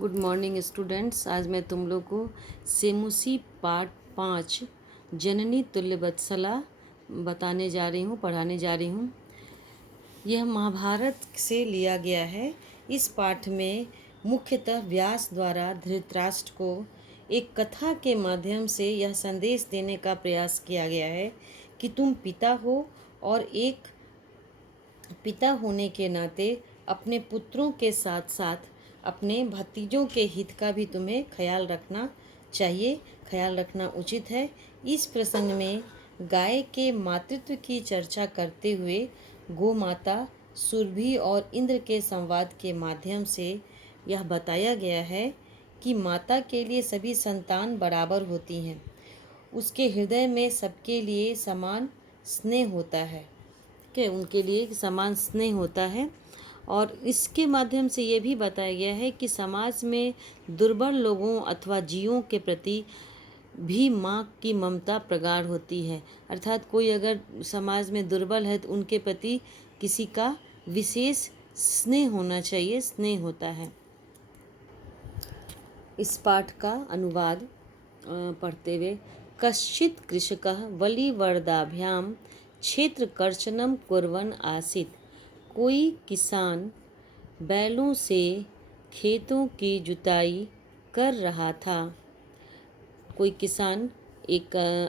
Good morning students. आज मैं तुम लोग को सेमुसी पार्ट 5 जननी तुल्य वत्सला बताने जा रही हूँ, पढ़ाने जा रही हूँ। यह महाभारत से लिया गया है। इस पाठ में मुख्यतः व्यास द्वारा धृतराष्ट्र को एक कथा के माध्यम से यह संदेश देने का प्रयास किया गया है कि तुम पिता हो और एक पिता होने के नाते अपने पुत्रों के साथ साथ अपने भतीजों के हित का भी तुम्हें ख्याल रखना चाहिए, ख्याल रखना उचित है। इस प्रसंग में गाय के मातृत्व की चर्चा करते हुए गोमाता सुरभि और इंद्र के संवाद के माध्यम से यह बताया गया है कि माता के लिए सभी संतान बराबर होती हैं। उसके हृदय में सबके लिए समान स्नेह होता है कि उनके लिए समान स्नेह होता है। और इसके माध्यम से ये भी बताया गया है कि समाज में दुर्बल लोगों अथवा जीवों के प्रति भी माँ की ममता प्रगाढ़ होती है। अर्थात कोई अगर समाज में दुर्बल है तो उनके प्रति किसी का विशेष स्नेह होना चाहिए, स्नेह होता है। इस पाठ का अनुवाद पढ़ते हुए कश्चित् कृषकः वलिवर्दाभ्यां क्षेत्रकर्षणं कुर्वन् आसीत्। कोई किसान बैलों से खेतों की जुताई कर रहा था। कोई किसान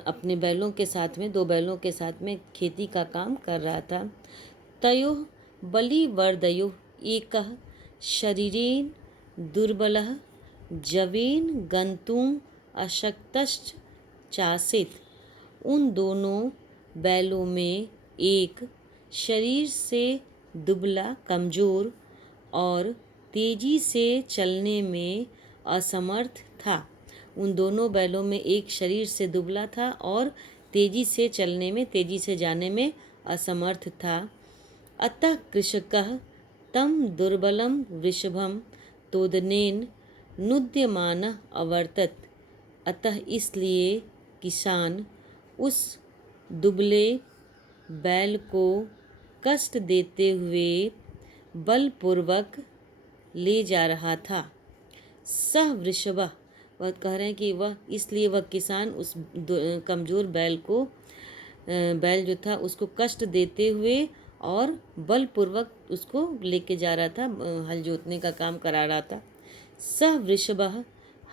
अपने बैलों के साथ में, दो बैलों के साथ में खेती का काम कर रहा था। तयोः बलिवर्दयोः एकः शरीरेण दुर्बलः जवेन गन्तुम् अशक्तश्च चासीत्। उन दोनों बैलों में एक शरीर से दुबला, कमजोर और तेजी से चलने में असमर्थ था। उन दोनों बैलों में एक शरीर से दुबला था और तेजी से चलने में, तेजी से जाने में असमर्थ था। अतः कृषकः तं दुर्बलं वृषभं तोदनेन नुद्यमानः अवर्तत। अतः इसलिए किसान उस दुबले बैल को कष्ट देते हुए बलपूर्वक ले जा रहा था। सह वृषभः, वह कह रहे हैं कि वह इसलिए वह किसान उस कमज़ोर बैल जो था उसको कष्ट देते हुए और बलपूर्वक उसको लेके जा रहा था, हल जोतने का काम करा रहा था। सह वृषभः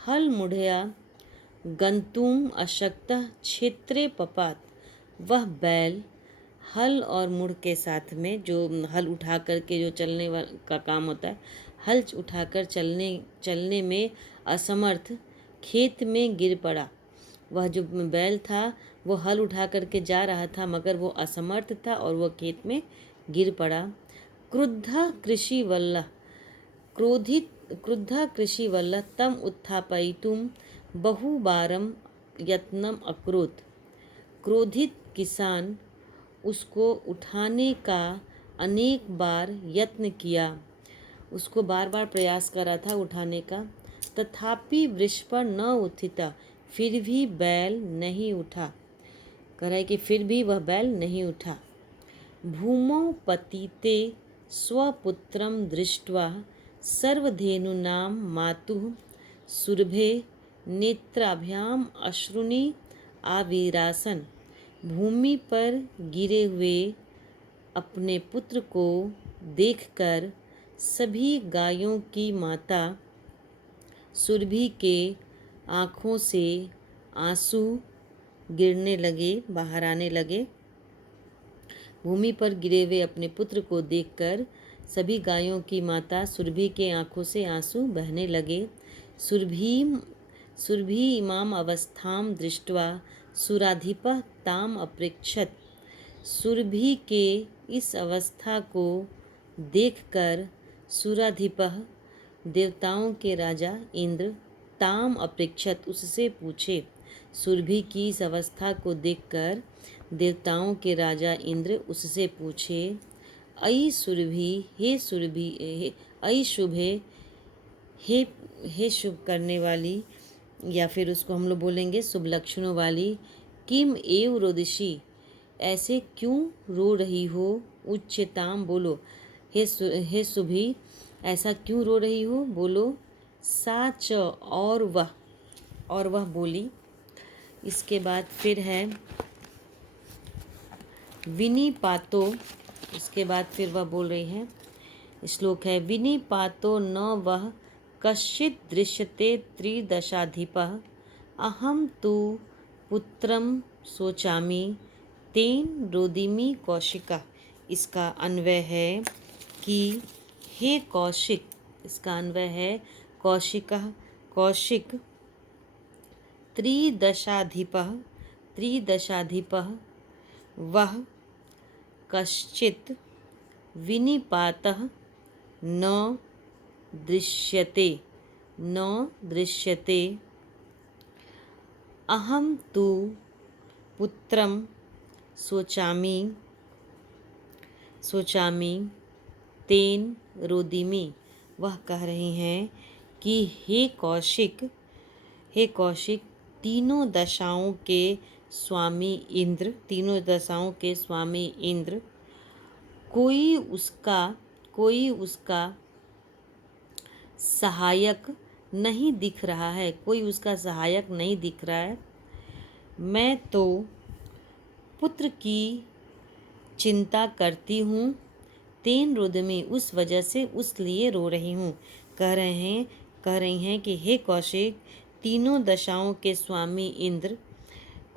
हल मुढ़या गंतुम अशक्तः क्षेत्रे पपात। वह बैल हल और मुड़ के साथ में, जो हल उठा कर के जो चलने वाला का काम होता है, हल उठाकर चलने में असमर्थ खेत में गिर पड़ा। वह जो बैल था वो हल उठा करके जा रहा था मगर वो असमर्थ था और वह खेत में गिर पड़ा। क्रुद्धा कृषि वल्लः तम उत्थापयितुं बहुबारं यत्नम अकरोत्। क्रोधित किसान उसको उठाने का अनेक बार यत्न किया, उसको बार बार प्रयास कर रहा था उठाने का। तथापि वृषभ न उत्थिता, फिर भी बैल नहीं उठा। कह रहा है कि फिर भी वह बैल नहीं उठा। भूमौ पतिते स्वपुत्रं दृष्ट्वा सर्वधेनूनां मातुः सुरभे नेत्राभ्याम अश्रुनि आविरासन। भूमि पर गिरे हुए अपने पुत्र को देखकर सभी गायों की माता सुरभि के आँखों से आंसू गिरने लगे, बाहर आने लगे। भूमि पर गिरे हुए अपने पुत्र को देखकर सभी गायों की माता सुरभि के आँखों से आंसू बहने लगे। सुरभि इमाम अवस्थाम दृष्ट्वा सुराधिपः ताम अपृच्छत। सुरभि के इस अवस्था को देखकर सुराधिपः, देवताओं के राजा इंद्र, ताम अपृच्छत, उससे पूछे। सुरभि की इस अवस्था को देखकर देवताओं के राजा इंद्र उससे पूछे, अयि सुरभि, हे सुरभि, अयि शुभे, हे शुभ करने वाली, या फिर उसको हम लोग बोलेंगे शुभ लक्षणों वाली। किम एव रोदिषि, ऐसे क्यों रो रही हो। उच्चताम, बोलो। हे सुभी, ऐसा क्यों रो रही हो, बोलो। सा च और वह बोली। इसके बाद फिर है विनिपातो। इसके बाद फिर वह बोल रही है, श्लोक है विनिपातो न वह कश्चित् दृश्यते त्रिदशाधिपः अहम तु पुत्रम सोचामि तेन रोदिमि कौशिका। इसका अन्वय है कि हे कौशिक, इसका अन्वय है कौशिका, कौशिक त्रिदशाधिपः वह कश्चित् विनिपातः न दृश्यते अहम तु पुत्रम सोचामि तेन रोदिमि। वह कह रही हैं कि हे कौशिक, तीनों दशाओं के स्वामी इंद्र, कोई उसका सहायक नहीं दिख रहा है, मैं तो पुत्र की चिंता करती हूँ, तेन रोदमी, उस वजह से उस लिए रो रही हूँ। कह रही हैं कि हे कौशिक, तीनों दशाओं के स्वामी इंद्र,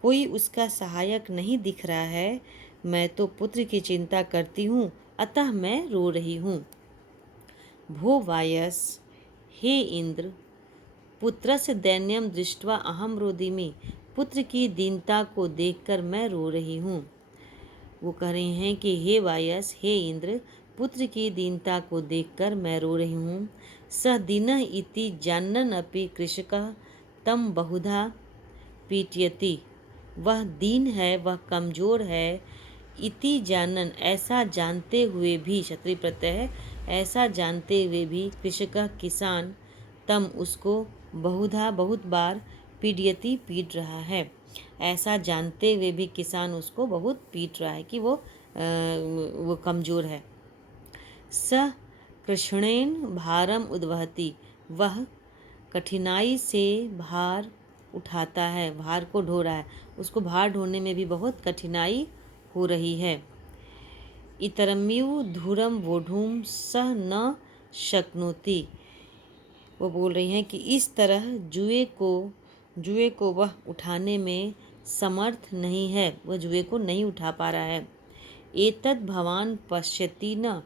कोई उसका सहायक नहीं दिख रहा है, मैं तो पुत्र की चिंता करती हूँ, अतः मैं रो रही हूँ। भो वायस, हे इंद्र, पुत्रस्य दैन्यम दृष्ट्वा अहम रोदिमि, पुत्र की दीनता को देखकर मैं रो रही हूँ। वो कह रही हैं कि हे वायस, हे इंद्र, पुत्र की दीनता को देखकर मैं रो रही हूँ। स दीनः इति जानन् अपि कृषकः तम बहुधा पीटयति। वह दीन है, वह कमजोर है, इति जानन्, ऐसा जानते हुए भी, क्षत्रिय प्रत्यय है, ऐसा जानते हुए भी, कृषकः किसान, तम उसको, बहुधा बहुत बार, पीडयति पीट रहा है। ऐसा जानते हुए भी किसान उसको बहुत पीट रहा है कि वो कमज़ोर है। स कृष्णेन भारम उद्वहति, वह कठिनाई से भार उठाता है, भार को ढो रहा है, उसको भार ढोने में भी बहुत कठिनाई हो रही है। इतरमिव धुरम वोढुम सह न शक्नोति। वो बोल रही हैं कि इस तरह जुए को वह उठाने में समर्थ नहीं है, वह जुए को नहीं उठा पा रहा है। एतद् भवान पश्यति न,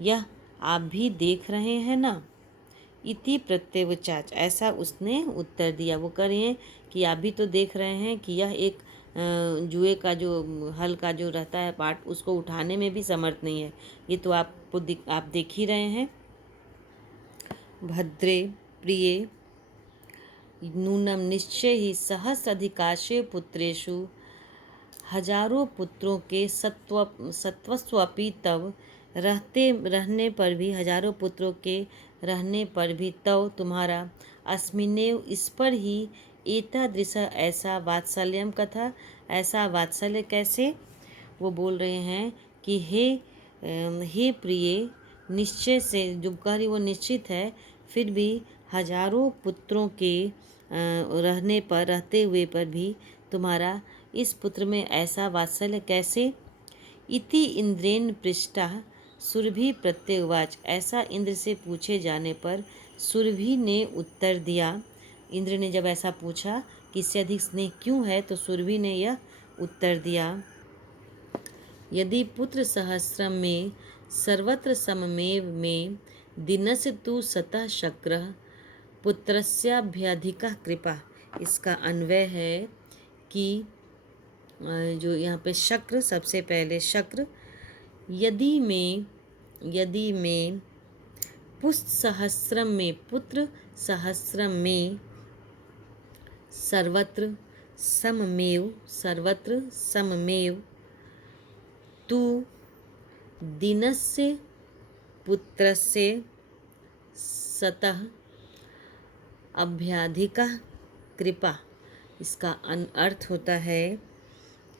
यह आप भी देख रहे हैं ना। इति प्रत्यवचाच, ऐसा उसने उत्तर दिया। वो कह रहे हैं कि आप भी तो देख रहे हैं कि यह एक जुए का जो हल का जो रहता है पार्ट, उसको उठाने में भी समर्थ नहीं है। ये तो आप देख ही रहे हैं। भद्रे प्रिये नूनम निश्चय ही सहस्र अधिकाशे पुत्रेषु, हजारों पुत्रों के सत्वस्वपि तव, रहने पर भी, हजारों पुत्रों के रहने पर भी, तव तुम्हारा, अस्मिनेव इस पर ही, एतादृश ऐसा वात्सल्यम कथा, ऐसा वात्सल्य कैसे। वो बोल रहे हैं कि हे प्रिय, निश्चय से, जो कह रही वो निश्चित है, फिर भी हजारों पुत्रों के रहते हुए पर भी तुम्हारा इस पुत्र में ऐसा वात्सल्य कैसे। इति इंद्रेण पृष्टा सुरभि प्रत्युवाच, ऐसा इंद्र से पूछे जाने पर सुरभि ने उत्तर दिया। इंद्र ने जब ऐसा पूछा कि इससे अधिक स्नेह क्यों है, तो सुरभि ने यह उत्तर दिया, यदि पुत्र सहस्रम में सर्वत्र सममेव में दिनस्य तु सतः शक्रः पुत्रस्याभ्यधिका कृपा। इसका अन्वय है कि जो यहाँ पे शक्र, सबसे पहले शक्र, यदि में पुत्र सहस्रम में सर्वत्र सममेव तु दिनस्य पुत्रस्य सतः अभ्याधिका कृपा। इसका अर्थ होता है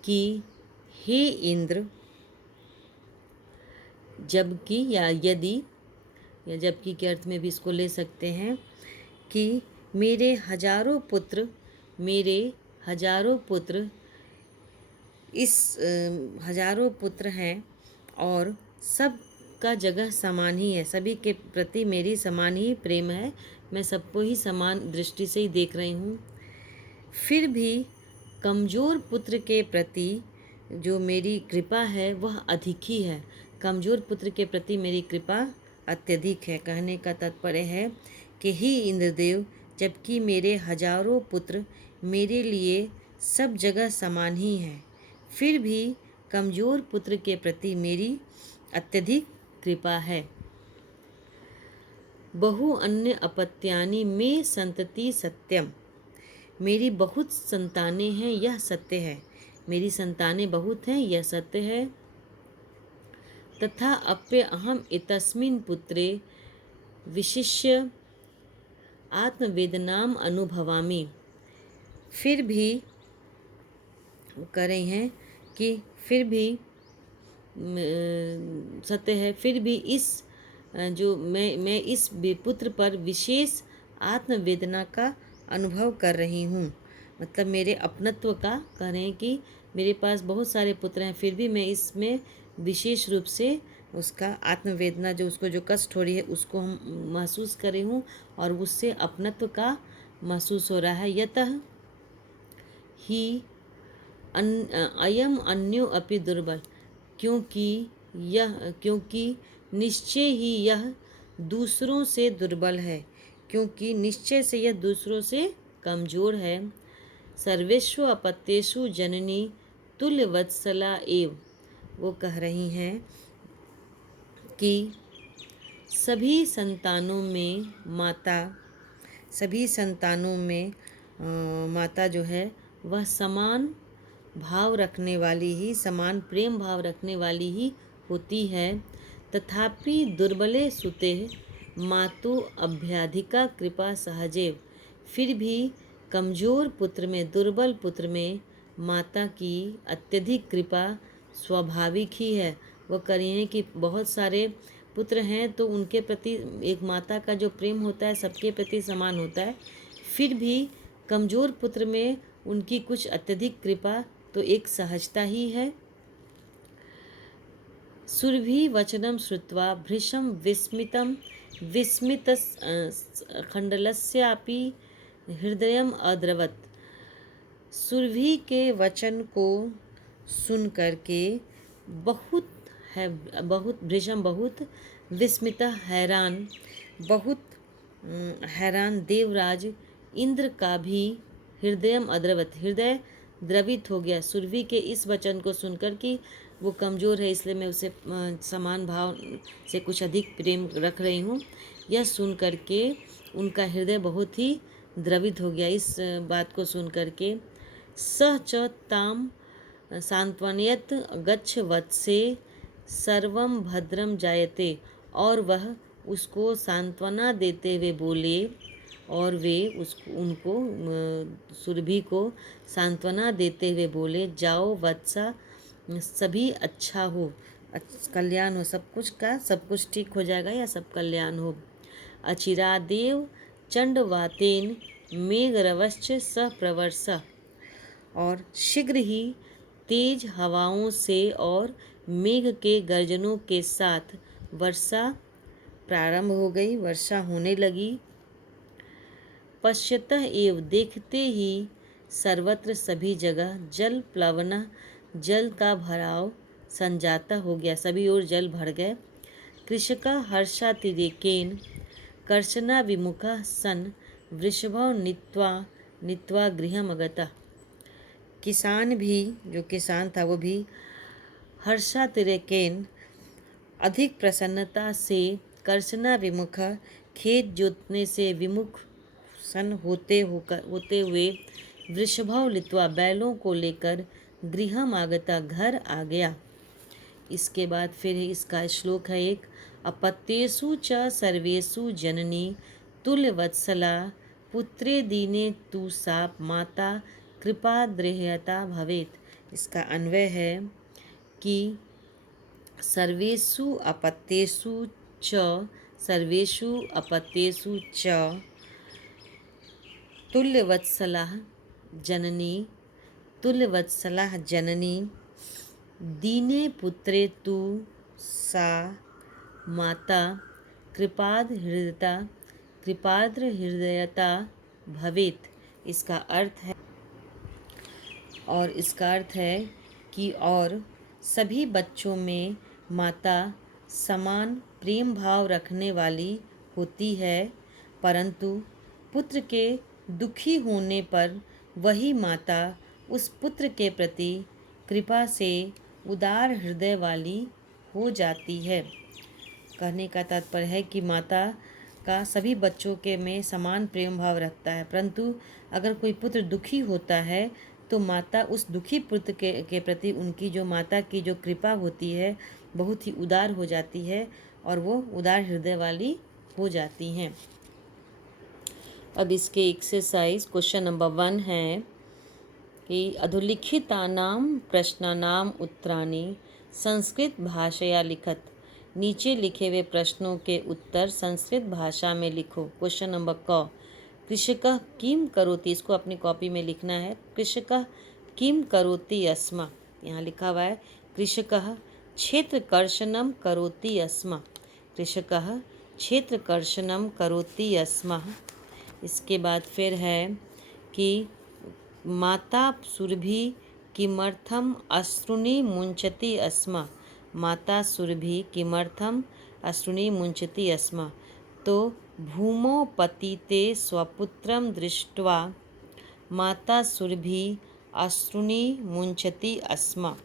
कि हे इंद्र, जबकि या यदि, या जबकि के अर्थ में भी इसको ले सकते हैं कि मेरे हजारों पुत्र इस हजारों पुत्र हैं और सब का जगह समान ही है, सभी के प्रति मेरी समान ही प्रेम है, मैं सबको ही समान दृष्टि से ही देख रही हूँ। फिर भी कमज़ोर पुत्र के प्रति जो मेरी कृपा है वह अधिक ही है। कमज़ोर पुत्र के प्रति मेरी कृपा अत्यधिक है। कहने का तात्पर्य है कि हे इंद्रदेव, जबकि मेरे हजारों पुत्र मेरे लिए सब जगह समान ही हैं, फिर भी कमज़ोर पुत्र के प्रति मेरी अत्यधिक कृपा है। बहु अन्य अपत्यानि में संतति सत्यम, मेरी बहुत संतानें हैं, यह सत्य है। मेरी संतानें बहुत हैं, यह सत्य है। तथा अप्य अहम एतस्मिन् पुत्रे विशिष्य आत्मवेदनाम अनुभवामि, फिर भी कह रही हैं कि फिर भी सत्य है, फिर भी इस जो मैं इस पुत्र पर विशेष आत्मवेदना का अनुभव कर रही हूँ। मतलब मेरे अपनत्व का कह रहे हैं कि मेरे पास बहुत सारे पुत्र हैं, फिर भी मैं इसमें विशेष रूप से उसका आत्मवेदना, जो उसको जो कष्ट हो रही है उसको हम महसूस कर रही हूँ और उससे अपनत्व का महसूस हो रहा है। यतः ही अयम अन्यो अपि दुर्बल, क्योंकि निश्चय ही यह दूसरों से दुर्बल है, क्योंकि निश्चय से यह दूसरों से कमज़ोर है। सर्वेषु अपत्येषु जननी तुल्यवत्सला एव, वो कह रही हैं कि सभी संतानों में माता जो है वह समान भाव रखने वाली ही, समान प्रेम भाव रखने वाली ही होती है। तथापि दुर्बले सुते मातु अभ्याधिका कृपा सहजेव, फिर भी कमज़ोर पुत्र में, दुर्बल पुत्र में माता की अत्यधिक कृपा स्वाभाविक ही है। वो कह रही हैं कि बहुत सारे पुत्र हैं तो उनके प्रति एक माता का जो प्रेम होता है सबके प्रति समान होता है, फिर भी कमज़ोर पुत्र में उनकी कुछ अत्यधिक कृपा तो एक सहजता ही है। सुरभि वचनम श्रुत्वा भृशं विस्मित खंडलस्यापि हृदयम अद्रवत, सुरभि के वचन को सुन करके बहुत भृशं बहुत विस्मित हैरान देवराज इंद्र का भी हृदयम अद्रवत, हृदय द्रवित हो गया। सुरभि के इस वचन को सुनकर कि वो कमज़ोर है इसलिए मैं उसे समान भाव से कुछ अधिक प्रेम रख रही हूँ, यह सुन करके उनका हृदय बहुत ही द्रवित हो गया। इस बात को सुन करके सह च ताम सांत्वनयत गच्छ वत्से सर्वम भद्रम जायते, और वह उसको सांत्वना देते हुए बोले, और वे उनको सुरभि को सांत्वना देते हुए बोले, जाओ वत्सा, सभी अच्छा हो, कल्याण हो, सब कुछ का सब कुछ ठीक हो जाएगा या सब कल्याण हो। अचिरादेव चंडवातेन मेघरवश्च स प्रवर्ष, और शीघ्र ही तेज हवाओं से और मेघ के गर्जनों के साथ वर्षा प्रारंभ हो गई, वर्षा होने लगी। पश्यतः एव, देखते ही सर्वत्र सभी जगह जल प्लवना, जल का भराव संजाता हो गया, सभी ओर जल भर गए। कृषका हर्षातिरेकेन कर्षणा विमुखा सन वृषभो नीत्वा गृहम् अगतः, किसान भी, जो किसान था वो भी हर्षातिरेकेन अधिक प्रसन्नता से कर्षणा विमुख, खेत जोतने से विमुख सन होते हुए वृषभौ लित्वा, बैलों को लेकर गृहम् आगता, घर आ गया। इसके बाद फिर इसका श्लोक है एक, अपत्येषु च सर्वेषु जननी तुल्यवत्सला पुत्रे दीने तु सा माता कृपा दृह्यता भवेत। इसका अन्वय है कि सर्वेषु अपत्येषु च तुल्यवत्सला जननी, तुल्यवत्सला जननी, दीने पुत्रे तु सा माता, कृपाद्र हृदयता भवेत। इसका अर्थ है कि और सभी बच्चों में माता समान प्रेम भाव रखने वाली होती है, परंतु पुत्र के दुखी होने पर वही माता उस पुत्र के प्रति कृपा से उदार हृदय वाली हो जाती है। कहने का तात्पर्य है कि माता का सभी बच्चों के में समान प्रेम भाव रखता है, परंतु अगर कोई पुत्र दुखी होता है तो माता उस दुखी पुत्र के प्रति उनकी जो माता की जो कृपा होती है बहुत ही उदार हो जाती है और वो उदार हृदय वाली हो जाती हैं। अब इसके एक्सरसाइज क्वेश्चन नंबर 1 है कि अधोलिखितानां प्रश्नानां उत्तराणि संस्कृत भाषया लिखत। नीचे लिखे हुए प्रश्नों के उत्तर संस्कृत भाषा में लिखो। क्वेश्चन नंबर क, कृषकः किम करोति, इसको अपनी कॉपी में लिखना है। कृषकः किम करोति अस्मा, यहाँ लिखा हुआ है कृषकः क्षेत्रकर्षणं करोति अस्मा, कृषकः क्षेत्रकर्षणं करोति अस्मा। इसके बाद फिर है कि माता सुरभि किमर्थम अश्रूणि मुंचति अस्मा, माता सुरभि किमर्थम अश्रूणि मुंचति अस्मा। तो भूमौ पतिते स्वपुत्रं दृष्ट्वा माता सुरभि अश्रूणि मुंचति अस्मा।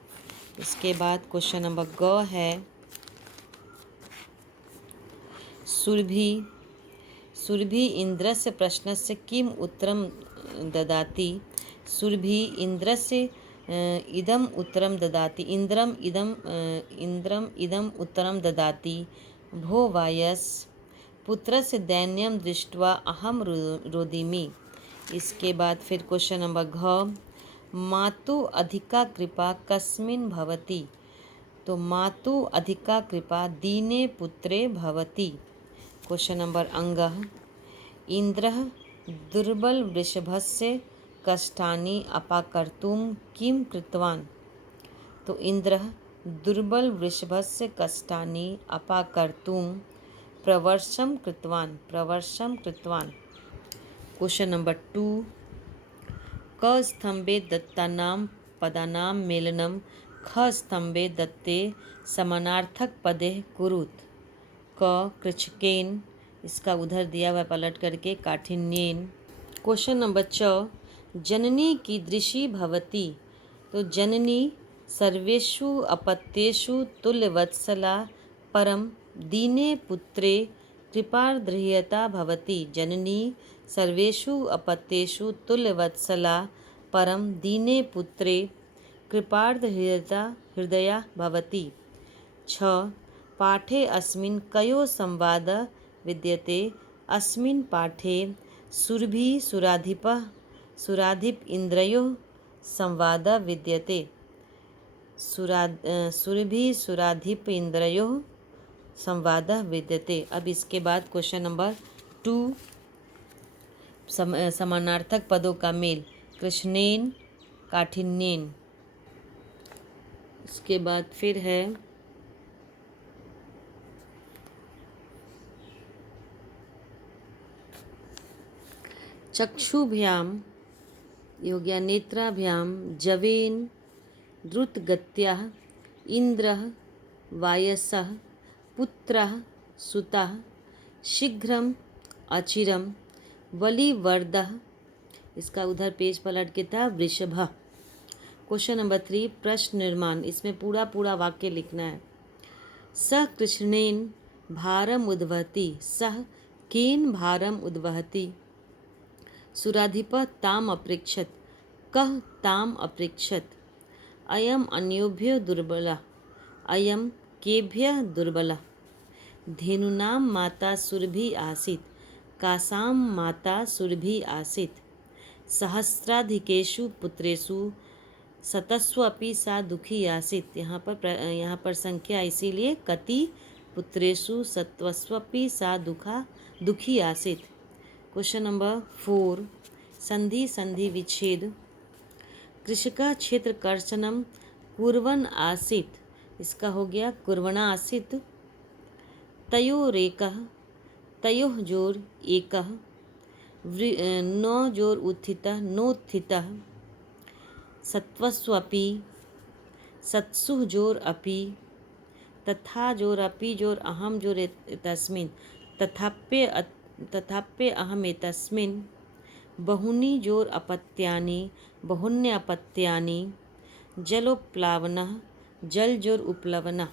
इसके बाद क्वेश्चन नंबर ग है सुरभि इंद्रस्य प्रश्नस्य किम उत्तरं ददाति, सुरभि इंद्रस्य इदम उत्तरं ददाति, इंद्रम इदम उत्तरं ददाति। भो वायस पुत्रस्य दैन्यं दृष्ट्वा अहम रोदिमि। इसके बाद फिर क्वेश्चन नंबर घ, मातु अधिका कृपा कस्मिन् भवति, तो मातु अधिका कृपा दीने पुत्रे भवति। क्वेश्चन नंबर अंगः, इंद्रः दुर्बल वृषभस्य कष्टानि अपाकर्तुं किं कृतवान्, तो इंद्रः दुर्बल वृषभस्य कष्टानि अपाकर्तुं प्रवर्षं कृतवान्। क्वेश्चन नंबर 2, क स्तंभे दत्तानां पदानां मेलनं ख स्तंभे दत्ते समानार्थक पदे कुरुत। क कृच्छकेन, इसका उधर दिया हुआ पलट करके काठिन्येन। क्वेश्चन नंबर च, जननी कीदृशी भवति, तो जननी सर्वेषु अपत्येषु तुल्यवत्सला परम दीने पुत्रे कृपार्द्रियता भवति। जननी सर्वेषु अपत्येषु तुल्यवत्सला परम दीने पुत्रे कृपार्द्रियता भवति। 6, पाठे अस्मिन् कयो संवादः विद्यते, अस्मिन् पाठे सुरभि सुराधिप इन्द्रयोः संवादः विद्यते। सुरभि सुराधिप इन्द्रयोः संवादः विद्यते। अब इसके बाद क्वेश्चन नंबर 2, समानार्थक पदों का मेल, कृष्णेन काठिन्येन। इसके बाद फिर है चक्षुभ्याम, ये हो गया नेत्राभ्याम, जवेन द्रुतगत्या इंद्रः वायसः पुत्रः सुतः शीघ्रम अचिरम वलिवर्दः, इसका उधर पेज पलट के था वृषभः। क्वेश्चन नंबर 3, प्रश्न निर्माण, इसमें पूरा वाक्य लिखना है। सः कृष्णेन भारम उद्वहति, सः केन भारम उद्वहति, सुराधिपः ताम अपृच्छत, कः ताम अपृच्छत, अयम अन्योभ्यो दुर्बलः, अयम केभ्यः दुर्बलः, धेनूनां माता सुरभि आसीत्, कासां माता सुरभि आसीत्, सहस्राधिकेषु पुत्रेषु शतस्वपि सा दुखी आसीत्। यहाँ पर संख्या इसीलिए कति पुत्रेषु सत्वस्वपि सा दुखी आसीत्। क्वेश्चन नंबर 4, संधि संधि विच्छेद। कृषका क्षेत्र कर्षणम कुर्वन् आसीत्, इसका हो गया कुर्वणा आसीत्। तयोरेकः, तयोः जोर एकः। नो जोर उत्थितः, नोत्थितः। सत्वस्वपि, सत्सु जोर अपि। तथा जोर अपि जोर अहम जोर एतस्मिन्। तथाप्य अहम एतस्मिन्। बहुनि जोर अपत्यानि, बहुन्यपत्यानि। जलोप्लावनः, जल जोर उपलवनः।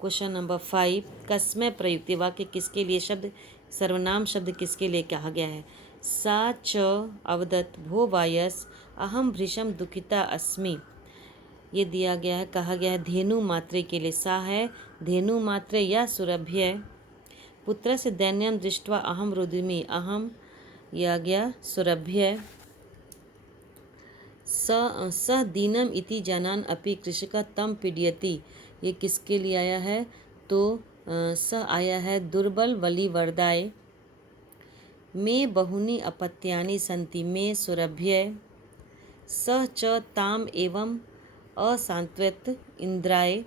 क्वेश्चन नंबर 5, कस्मै प्रयुक्त, ये वाक्य किसके लिए शब्द, सर्वनाम शब्द किसके लिए कहा गया है। सा च अवदत् भो वायस अहम भृशम दुखिता अस्मि, ये दिया गया है, कहा गया है धेनु मात्रे के लिए। सा है धेनु मात्रे या सुरभ्य। पुत्रस्य दैन्यम दृष्ट्वा अहम रुदिमि, अहम ये आ गया सुरभ्य। स दीनम इति जनान अपि कृषका तम पीडयति, ये किसके लिए आया है, तो स आया है दुर्बल वलिवर्दाय। मे बहुनि अपत्यानि सन्ति, मे सुरभ्य। स च ताम एवं असान्त्वयत् इंद्राय,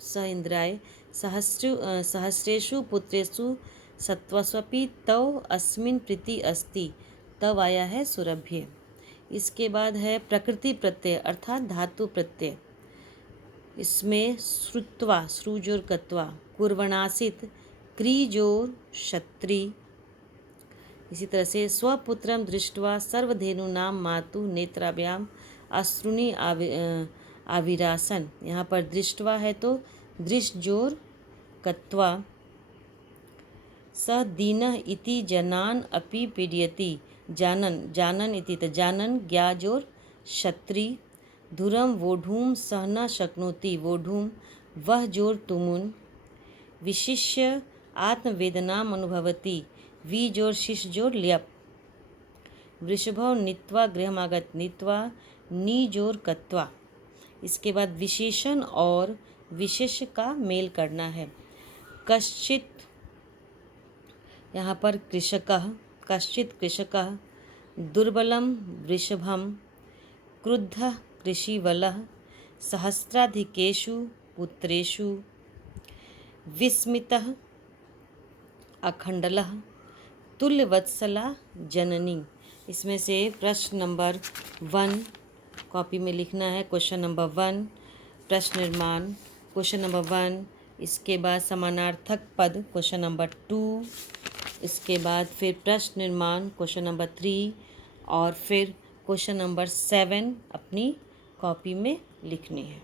स इंद्राय। सहस्रेषु पुत्रेषु सत्वस्वपि तव अस्मिन् प्रीति अस्ति, तव आया है सुरभ्य। इसके बाद है प्रकृति प्रत्यय अर्थात धातु प्रत्यय। इसमें श्रुत्वा, श्रुजोर कत्वा, कुर्वणासित, क्रीजोर क्षत्री। इसी तरह से स्वपुत्रम दृष्ट्वा सर्वधेनुनां मातु नेत्राभ्याम अश्रुनि आविरासन, यहाँ पर दृष्ट्वा है तो दृश्जोर कत्वा। स दीनः इति जनान अपि पीडयति, जानन, जानन इति तो जानन ज्ञाजोर क्षत्री। धुरम वोढुम सह न शक्नोति, वोढुम वह जोर तुमुन। विशिष्य आत्मवेदनाम अनुभवति, वी जोर शिश जोर ल्यप। वृषभव नीत्वा गृहमागत, नीत्वा नी जोर कत्वा। इसके बाद विशेषण और विशेष का मेल करना है। कश्चित, यहाँ पर कृषकः, कश्चित कृषकः। दुर्बलम वृषभम, क्रुद्धः कृषिवलः। सहस्राधिकेषु पुत्रेषु विस्मितः अखंडलः। तुल्यवत्सला जननी। इसमें से प्रश्न नंबर 1 कॉपी में लिखना है। क्वेश्चन नंबर 1 प्रश्न निर्माण, क्वेश्चन नंबर 1। इसके बाद समानार्थक पद क्वेश्चन नंबर 2। इसके बाद फिर प्रश्न निर्माण क्वेश्चन नंबर 3 और फिर क्वेश्चन नंबर 7 अपनी कॉपी में लिखनी है।